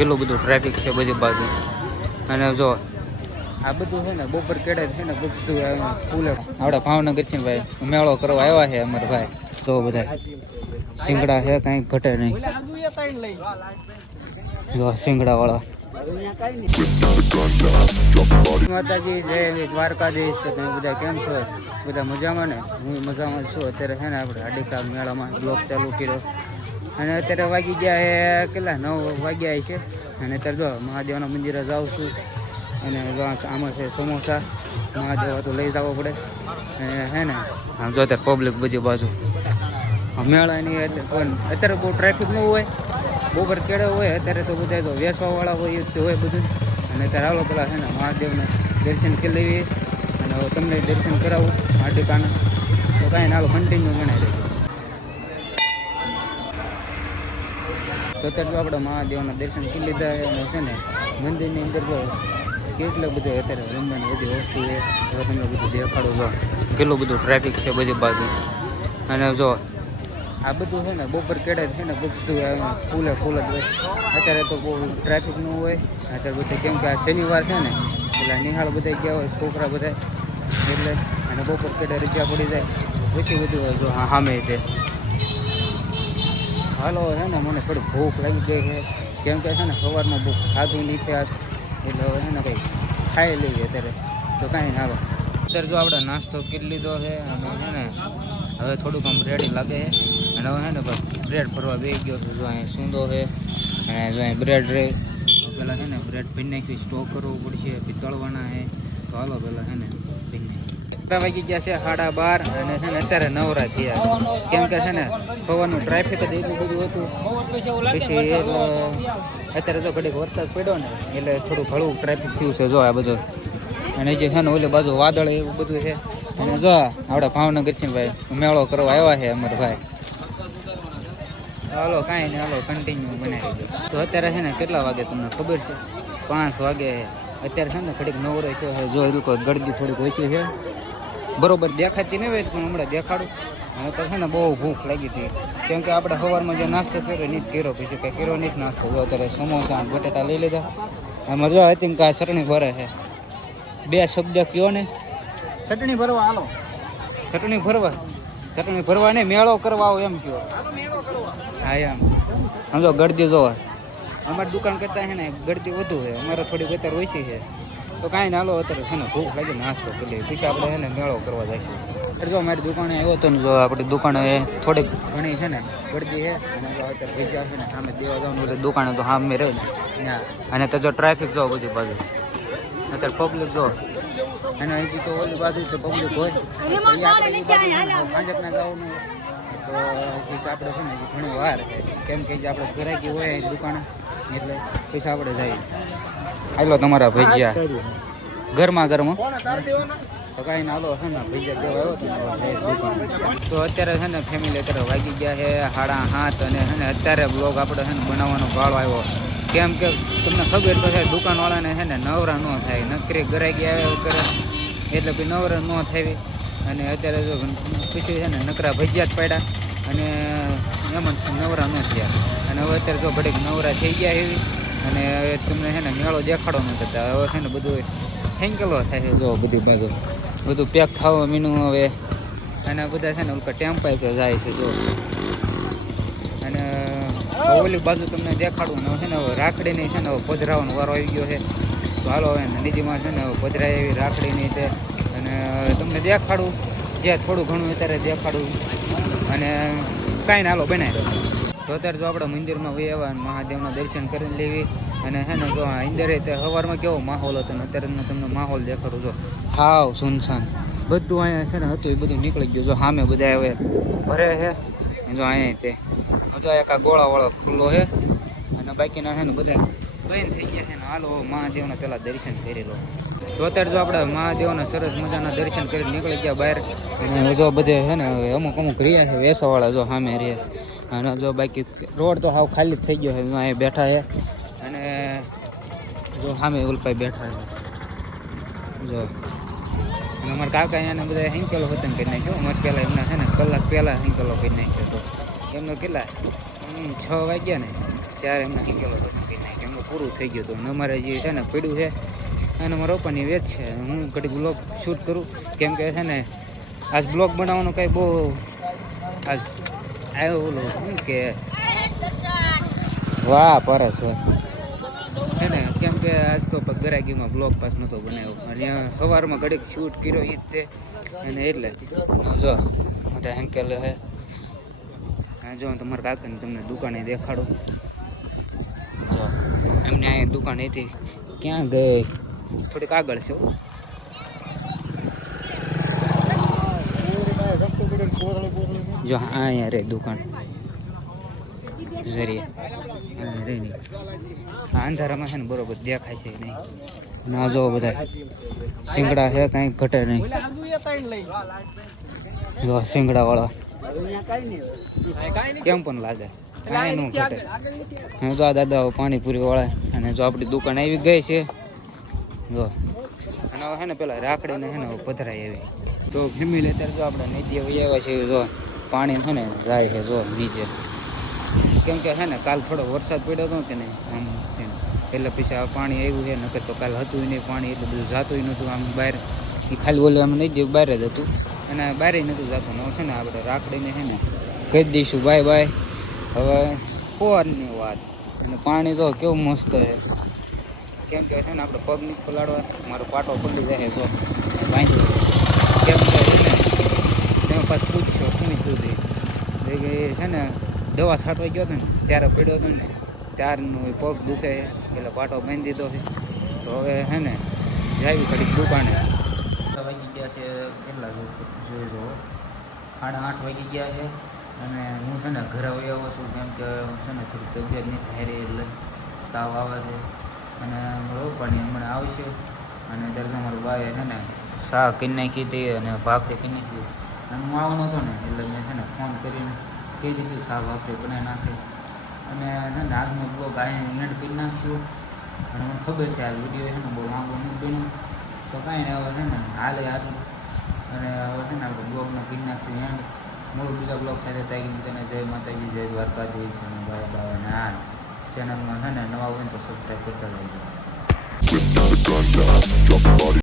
કેટલું બધું ટ્રાફિક છે બધી બાજુ. અને જો, આ બધું છે ને, બપોર કેડે છે ને, બધું ફૂલે. આપણે ભાવનગર છે ભાઈ, મેળો કરવા આવ્યા છે અમારે ભાઈ. તો બધા સિંગડા છે, કાંઈ ઘટે નહીં. જો સિંગડા વાળા માતાજી, જય દ્વારકાધીશ, તો બધા કેમ છો? બધા મજામાં ને? હું મજામાં છું. અત્યારે છે ને આપણે હાડીકા મેળામાં બ્લોક ચાલુ કર્યો. અને અત્યારે વાગી ગયા એ કેટલા? નવ વાગ્યા છે. અને અત્યારે જો મહાદેવના મંદિરે જાઉં છું. અને આમાં છે સમોસા. મહાદેવ તો લઈ જવો પડે. હે ને? આમ જો અત્યારે પબ્લિક બધી બાજુ. મેળાની પણ અત્યારે બહુ ટ્રાફિક ન હોય. બપોર કેળે હોય, અત્યારે તો બધા તો વેસવાવાળા હોય તે હોય બધું. અને અત્યારે હાલો પેલા છે ને મહાદેવને દર્શન કરી લેવી અને તમને દર્શન કરાવું હાટીકાના તો કાંઈ હાલો કન્ટિન્યુ ગણાય. તો જો આપણે મહાદેવના દર્શન કરી લીધા અને છે ને મંદિરની અંદર જો કેટલું બધું અત્યારે રમવાની બધી વસ્તુ છે, હવે તમને બધું દેખાડું જો, કેટલું બધું ટ્રાફિક છે બધી બાજુ. અને જો આ બધું છે ને બપોર કેડે છે ને બધું ફૂલે ફૂલ જ હોય. અત્યારે તો બહુ ટ્રાફિક ન હોય. અત્યારે બધા કેમ કે આ શનિવાર છે ને, એટલે નિહાળ બધા ગયા હોય, છોકરા બધા એટલે અને બપોર કેડે રજા પડી જાય. પછી બધું હોય જો હા સામે તે. હાલો છે ને, મને થોડી ભૂખ લાગી ગઈ છે. કેમ કે છે ને, સવારમાં બહુ ખાધું આજ. એટલે હવે છે ને કંઈ ખાઈ લઈએ અત્યારે. તો કાંઈ ના અત્યારે જો આપણે નાસ્તો કરી લીધો છે અને છે ને, હવે થોડુંક આમ રેડી લાગે છે. અને હવે છે ને, બસ બ્રેડ ભરવા બે ગયો છે. જો અહીં સૂંદો છે અને જો અહીં બ્રેડ રે પહેલાં છે ને બ્રેડ ભીન નાખી સ્ટોક કરવું પડશે તળવાના છે. તો હાલો પહેલાં છે ને ભીન વાગી ગયા છે, સાડા બાર અને છે ને અત્યારે નવરા થયા. કેમ કે છે ને, પવનનું ટ્રાફિક જ એટલું બધું હતું. પછી અત્યારે તો ઘડીક વરસાદ પડ્યો ને, એટલે થોડું ઘણું ટ્રાફિક થયું છે, જો આ બધું. અને જે છે ને, ઓલી બાજુ વાદળ એવું બધું છે. અને જો, આપણે ભાવનગર છે ભાઈ, મેળો કરવા આવ્યા છે અમર ભાઈ. હાલો, કાંઈ નહીં, હાલો કન્ટિન્યુ બનાવી તો અત્યારે છે ને, કેટલા વાગે તમને ખબર છે? પાંચ વાગે. અત્યારે છે ને, ઘડીક નવરો થયો છે. જો, એ લોકો ગળદી થોડીક ઓછી છે. બરોબર દેખાતી નહીં હોય પણ હમણાં દેખાડું. મને તો છે ને બહુ ભૂખ લાગી હતી. કેમ કે આપણે સવારમાં જે નાસ્તો કર્યો નહીં જ કર્યો. પછી કાંઈ કર્યો નહીં જ નાસ્તો અત્યારે સમોસા બટેટા લઈ લીધા. આમાં જો આઈ થિંક આ ચટણી ભરે છે. બે શબ્દ કયો ને? ચટણી ભરવા હાલો. ચટણી ભરવા? ચટણી ભરવા ને મેળો કરવા આવો એમ કયો. હા એમ. સમજો ગળદી જોવા. અમારી દુકાન કરતા છે ને ગળદી વધુ છે. અમારે થોડીક અત્યારે ઓછી છે. તો કાંઈ ના લો અત્યારે છે ને ભૂખ લાગે નાસ્તો કરી લઈએ. પછી આપણે છે ને મેળો કરવા જઈશું. જો મારી દુકાને આવ્યો હતો ને જો આપણી દુકાને એ થોડીક ઘણી છે ને પડતી છે. અને જો અત્યારે ભેજા છે ને સામે દેવા જવાનું એટલે દુકાને તો સામે રહે ને. અને તો જો ટ્રાફિક જો બધી બાજુ. અત્યારે પબ્લિક જો. અને અહીંથી તો ઓલી બાજુ તો પબ્લિક હોય. ભાંજકના જવાનું તો આપણે છે ને ઘણી વાર. કેમ કે જે આપણે ગરાકી હોય અહીં દુકાને. એટલે પછી આપણે જઈએ. હાલો તમારા ભજીયા. ગરમા ગરમ તો હાલો છે ને ભજીયા દેવા આવ્યો હતો ને હવે દુકાન. તો અત્યારે છે ને ફેમિલી અત્યારે વાગી ગયા છે હાડા હાથ અને છે ને અત્યારે બ્લોગ આપણે છે ને બનાવવાનો ગાળો આવ્યો. કેમ કે તમને ખબર તો છે દુકાનવાળાને છે ને નવરા ન થાય. નકરી ગરાઈ ગયા કરે એટલે કોઈ નવરા ન થાય. અને અત્યારે જો પછી છે ને નકરા ભજીયા જ પાડ્યા. અને એમ નવરા ન થયા. અને હવે અત્યારે જો ઘડીક નવરા થઈ ગયા એવી અને હવે તમને છે ને મેળો દેખાડો નહોતો હવે છે ને બધું હેંકેલો થાય છે. જો બધી બાજુ બધું પેક થવા મીનું હવે. અને બધા છે ને ઉલકા ટેમ્પાય કે જાય છે, જો. અને ઓલી બાજુ તમને દેખાડું ને છે ને હવે રાખડીની છે ને હવે પધરાવાનો વારો આવી ગયો છે. તો હાલો હવે નદીમાં છે ને પધરાય એવી રાખડીની છે. અને તમને દેખાડું. જે થોડું ઘણું અત્યારે દેખાડું. અને કાંઈ ના હાલો બનાવી તો અત્યારે જો આપણે મંદિરમાં વહી આવ્યા મહાદેવના દર્શન કરી લેવી અને હે ને જો અંદર તે સવારમાં કેવો માહોલ હતો ને અત્યારે તમને માહોલ દેખાડું જો. હાવ સુનસાન. બધું અહીંયા છે ને હતું એ બધું નીકળી ગયું. જો સામે બધા હવે ભરે છે. જો અહીંયા તે તો એક આ ગોળાવાળો ખુલ્લો છે. અને બાકીના છે ને બધા બંધ થઈ ગયા છે ને હાલો મહાદેવના પહેલાં દર્શન કરી લો. તો અત્યારે જો આપણે મહાદેવના સરસ મજાના દર્શન કરી નીકળી ગયા બહાર. અને જો બધે છે ને અમુક અમુક રહ્યા છે વેસાવાળા જો સામે રહ્યા. અને જો બાકી રોડ તો હાવ ખાલી થઈ ગયો છે. અહીંયા બેઠા છે. અને જો સામે ઉલપાઈ બેઠા છે. જો. અને અમારા કાકા અહીંયા બધા હિંકેલો વતન કરી નાખ્યો. અમારે પહેલાં એમના છે ને, કલાક પહેલાં હિંકેલો કરી નાખ્યો તો એમનો કેટલા? છ વાગ્યા ને ત્યારે એમના હિંકેલો વતન કરી નાખ્યો. એમનો પૂરું થઈ ગયું હતું. અમારે જે છે ને પડ્યું છે અને મારા પપ્પાની વેચ છે. હું ઘડી બ્લોગ શૂટ કરું. કેમ કે છે ને, આજ બ્લોગ બનાવવાનું કાંઈ બહુ આજ આવ્યો ઓલો શું કે વાહ પરસ છે ને કેમ કે આજ તો ગરાગીમાં બ્લોગ પાસ નહોતો બનાવ્યો. અને સવારમાં ઘડીક શૂટ કર્યો એ જ તે. અને એટલે જો મોટા હેન્કેલ હે. આ જો તમારા કાકાને તમને દુકાને દેખાડો. જો એમને અહીંયા દુકાન હતી. ક્યાં ગઈ? થોડીક આગળ છે જો હા અહીંયા રે દુકાન. અંધારામાં છે ને બરોબર દેખાય છે નહીં. ના જો બધા સિંગડા છે, કાંઈ ઘટે નહીં. જો સિંગડા વાળા કેમ પણ લાગે? કાંઈ નું ઘટે. હું તો આ દાદા પાણીપુરી વાળા અને જો આપણી દુકાન આવી ગઈ છે. જો. અને હે ને પેલા રાખડીને હે ને પધરાય એવી તો ફેમિલી અત્યારે જો આપણે નહીં આવી આવ્યા છે, જો. પાણી છે ને જાય છે જો નીચે. કેમ કે છે ને, કાલ થોડો વરસાદ પડ્યો હતો કે નહીં, આમ છે ને. એટલે પછી આ પાણી આવ્યું છે, નકર તો કાલ હતું નહીં પાણી, એટલું બધું જાતું નહોતું, આમ બહાર. એ ખાલી બોલે આમ નહીં બહાર જ હતું. અને બહાર નહોતું જાતું, ને છે ને આપણે રાખડીને છે ને કહી દઈશું, બાય બાય. હવે ફોરની વાત? અને પાણી તો કેવું મસ્ત છે. કેમ કે છે ને, આપણે પગ નહીં ખોલાડવા, મારો પાટો પડી જાય તો બાંધી કેમ કે છે ને તેમાં પાછું પૂછશો શું સુધી જે કે એ છે ને, દવા છાંટવા ગયો હતો ને, ત્યારે પડ્યો હતો ને, ત્યારનું પગ દુખે, એટલે પાટો બાંધી દીધો છે. તો હવે છે ને, જાવી ઘડીક દુકાને. વાગી ગયા છે, કેટલા જોઈ જુઓ સાડા આઠ વાગી ગયા છે, અને હું છે ને ઘરે આવી આવ્યો છું, કેમ કે છે ને થોડી તબિયત નહીં થાય રહી એટલે તાવ આવે છે. અને રોગ પપ્પાની હમણાં આવશે, અને ત્યારે અમારું મારો ભાઈએ છે ને શાક કરી હતી અને ભાખરી કરી નાખી અને હું આવવાનો હતો ને, એટલે મેં છે ને ફોન કરીને કહી રીતે સાવ ભાખરી બનાવી નાખે અને એને ને આજનો બ્લોગ અહીંયા એન્ડ કરી નાખશું. અને મને ખબર છે આ વીડિયો છે ને બહુ લાંબો નથી બન્યો. તો કાંઈ નહીં, હવે છે ને હાલે આટલું અને હવે છે ને આપણે બ્લોગને કરી નાખશું એન્ડ. મૂળ બીજા બ્લોગ સાથે. ત્યાં તને જય માતાજી, જય દ્વારકાધીશ. અને બાય બાય. અને આ ચેનલમાં છે ને નવા હોય ને તો સબસ્ક્રાઈબ કરતા રહેજો.